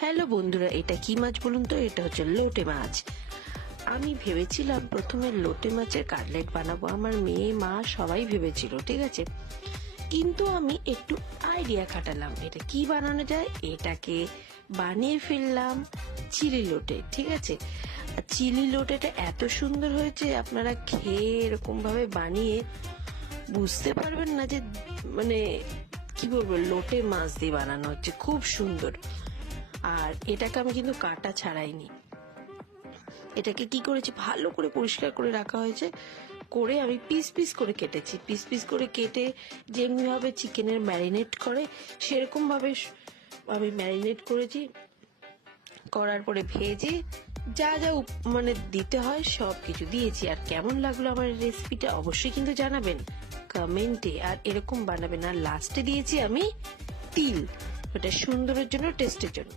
Hello বন্ধুরা, এটা কি মাছ বলুন তো? এটা হচ্ছে লোটে মাছ। আমি ভেবেছিলাম প্রথমে লোটে মাছের কাটলেট বানাবো, আমার মেয়ে মা সবাই ভেবেছিল, ঠিক আছে। কিন্তু আমি একটু আইডিয়া খাটালাম এটা কি বানানো যায়, এটাকে বানিয়ে ফেললাম চিলি লোটে, ঠিক আছে। আর চিলি লোটেটা এত সুন্দর হয়েছে, আপনারা খেয়ে এরকম ভাবে বানিয়ে বুঝতে পারবেন না যে মানে কি বলবো, লোটে মাছ দিয়ে বানানো হচ্ছে, খুব সুন্দর। আর এটাকে আমি কিন্তু কাটা ছাড়াইনি, এটাকে কি করেছি ভালো করে পরিষ্কার করে রাখা হয়েছে, করে আমি পিস পিস করে কেটেছি, পিস পিস করে কেটে যেমনি ভাবে চিকেনের ম্যারিনেট করে সেরকম ভাবে আমি ম্যারিনেট করেছি। করার পরে ভেজে যা যা মানে দিতে হয় সব কিছু দিয়েছি। আর কেমন লাগলো আমার রেসিপিটা অবশ্যই কিন্তু জানাবেন কমেন্টে, আর এরকম বানাবেন। আর লাস্টে দিয়েছি আমি তিল, ওটা সুন্দরের জন্য, টেস্টের জন্য।